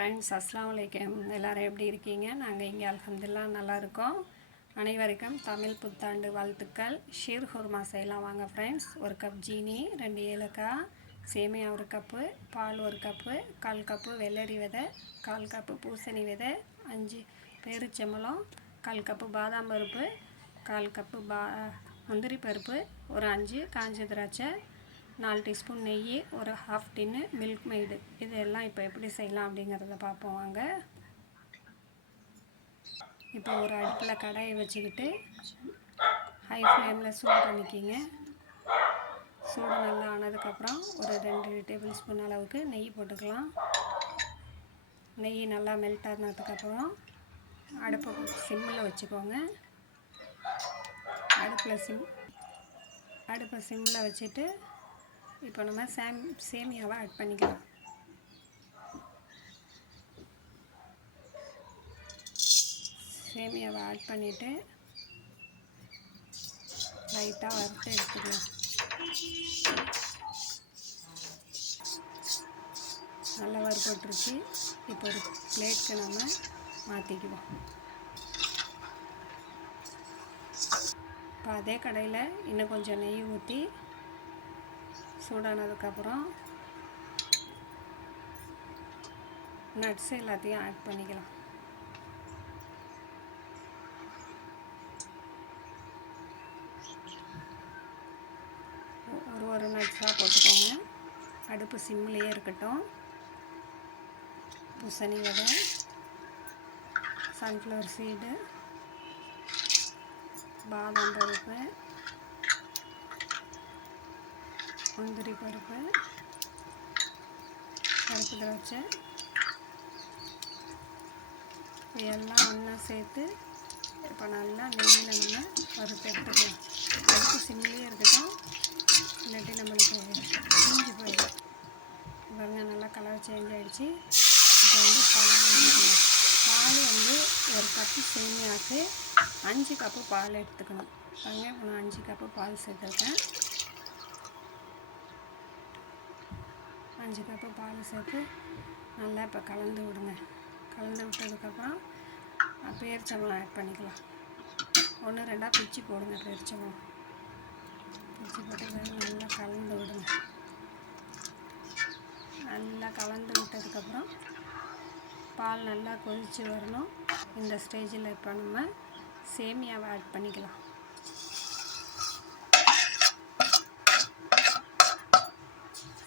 Friends, அஸ்ஸலாமு அலைக்கும். எல்லோரும் எப்படி இருக்கீங்க? நாங்கள் இங்கே அல்ஹம்துலில்லாஹ் நல்லா இருக்கோம். அனைவருக்கும் தமிழ் புத்தாண்டு வாழ்த்துக்கள். ஷீர் குர்மா செய்யலாம் வாங்க ஃப்ரெண்ட்ஸ். 1 கப் ஜீனி, 2 ஏலக்காய், சேமியா 1 கப்பு, பால் 1 கப்பு, 1/4 கப்பு வெள்ளரி விதை, 1/4 கப்பு பூசணி விதை, 5 பேரிச்சம்பழம், 1/4 கப்பு பாதாம் பருப்பு, 1/4 கப்பு முந்திரி பருப்பு, ஒரு 5 காஞ்ச திராட்சை, 4 டீஸ்பூன் நெய், ஒரு 1/2 டின்னு மில்க் மெய்டு. இதெல்லாம் இப்போ எப்படி செய்யலாம் அப்படிங்கிறத பார்ப்போம் வாங்க. இப்போ ஒரு அடுப்பில் கடாயை வச்சுக்கிட்டு ஹை ஃப்ளேமில் சூடு பண்ணிக்கிங்க. சூடு நல்லா ஆனதுக்கப்புறம் ஒரு 2 டேபிள் ஸ்பூன் அளவுக்கு நெய் போட்டுக்கலாம். நெய் நல்லா மெல்ட் ஆனதுக்கப்புறம் அடுப்பை சிம்மில் வச்சுக்கோங்க. அடுப்பை சிம்மில் வச்சுட்டு இப்போ நம்ம சேமியாவை ஆட் பண்ணிக்கலாம். சேமியாவை ஆட் பண்ணிவிட்டு லைட்டாக வறுத்து எடுத்துக்கலாம். நல்லா வறுபட்டுருச்சு. இப்போ ஒரு பிளேட்க்கு நம்ம மாற்றிக்குவோம். இப்போ அதே கடையில் இன்னும் கொஞ்சம் நெய் ஊற்றி சூடானதுக்கப்புறம் நட்ஸ் எல்லாத்தையும் ஆட் பண்ணிக்கலாம். ஒரு நட்ஸாக போட்டுக்கோங்க. அடுப்பு சிம்லேயே இருக்கட்டும். பூசணி விதை, சன்ஃப்ளவர் சீடு, பாதாம் பருப்பு, முந்திரி பருப்பு, கருப்பு திராட்சை எல்லாம் ஒன்றா சேர்த்து இப்போ நல்லா நெய்யில் நம்ம வறுத்து எடுத்துக்கலாம். அடுப்பு சிம்லேயே இருக்கட்டும், இல்லாட்டி நம்மளுக்கு தீஞ்சு போயிடும். பாருங்க, நல்லா கலர் சேஞ்ச் ஆகிடுச்சு. இப்போ பால் எடுத்துக்கலாம். பால் 1 கப்பு சேமியாவுக்கு 5 கப்பு பால் எடுத்துக்கணும். பாருங்க, இப்போ நான் 5 கப்பு பால் சேர்த்துருக்கேன். 5 கப்பு பால் சேர்த்து நல்லா இப்போ கலந்து விடுங்க. கலந்து விட்டதுக்கப்புறம் பேரிச்சம்பழம் ஆட் பண்ணிக்கலாம். 1-2 பிச்சு போடுங்க. பேரிச்சம்பழம் பிச்சு போட்டு நல்லா கலந்து விடுங்க. நல்லா கலந்து விட்டதுக்கப்புறம் பால் நல்லா கொதித்து வரணும். இந்த ஸ்டேஜில் இப்போ நம்ம சேமியாவை ஆட் பண்ணிக்கலாம்.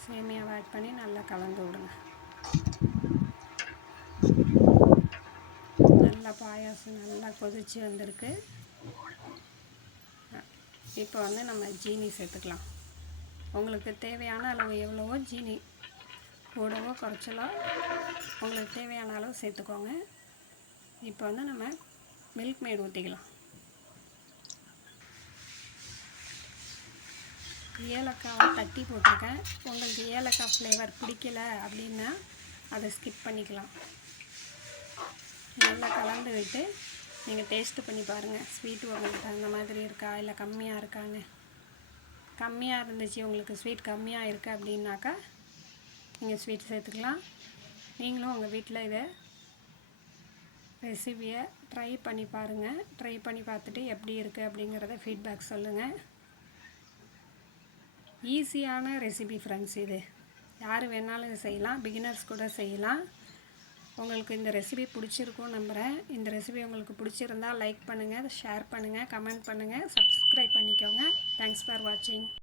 சேமியாவை ஆட் பண்ணி நல்லா கலந்து விடுங்க. நல்லா பாயாசம் நல்லா கொதித்து வந்திருக்கு. இப்போ நம்ம ஜீனி சேர்த்துக்கலாம். உங்களுக்கு தேவையான அளவு எவ்வளவோ ஜீனி, கூடவோ குறைச்சலோ உங்களுக்கு தேவையான அளவு சேர்த்துக்கோங்க. இப்போ நம்ம மில்க் மெய்டு ஊற்றிக்கலாம். ஏலக்காவை தட்டி போட்டிருக்கேன். உங்களுக்கு ஏலக்காய் ஃப்ளேவர் பிடிக்கல அப்படின்னா அதை ஸ்கிப் பண்ணிக்கலாம். நல்லா கலந்து விட்டு நீங்கள் டேஸ்ட்டு பண்ணி பாருங்கள். ஸ்வீட்டு உங்களுக்கு அந்த மாதிரி இருக்கா இல்லை கம்மியாக இருக்கான்னு. கம்மியாக இருந்துச்சு, உங்களுக்கு ஸ்வீட் கம்மியாக இருக்குது அப்படின்னாக்கா நீங்கள் ஸ்வீட் சேர்த்துக்கலாம். நீங்களும் உங்கள் வீட்டில் இதை ரெசிபியை ட்ரை பண்ணி பாருங்கள். ட்ரை பண்ணி பார்த்துட்டு எப்படி இருக்குது அப்படிங்கிறத ஃபீட்பேக் சொல்லுங்கள். ஈஸியான ரெசிபி ஃப்ரெண்ட்ஸ். இது யார் வேணாலும் செய்யலாம், பிகினர்ஸ் கூட செய்யலாம். உங்களுக்கு இந்த ரெசிபி பிடிச்சிருக்கும்னு நம்புகிறேன். இந்த ரெசிபி உங்களுக்கு பிடிச்சிருந்தால் லைக் பண்ணுங்கள், ஷேர் பண்ணுங்கள், கமெண்ட் பண்ணுங்கள், சப்ஸ்கிரைப் பண்ணிக்கோங்க. தேங்க்ஸ் ஃபார் வாட்சிங்.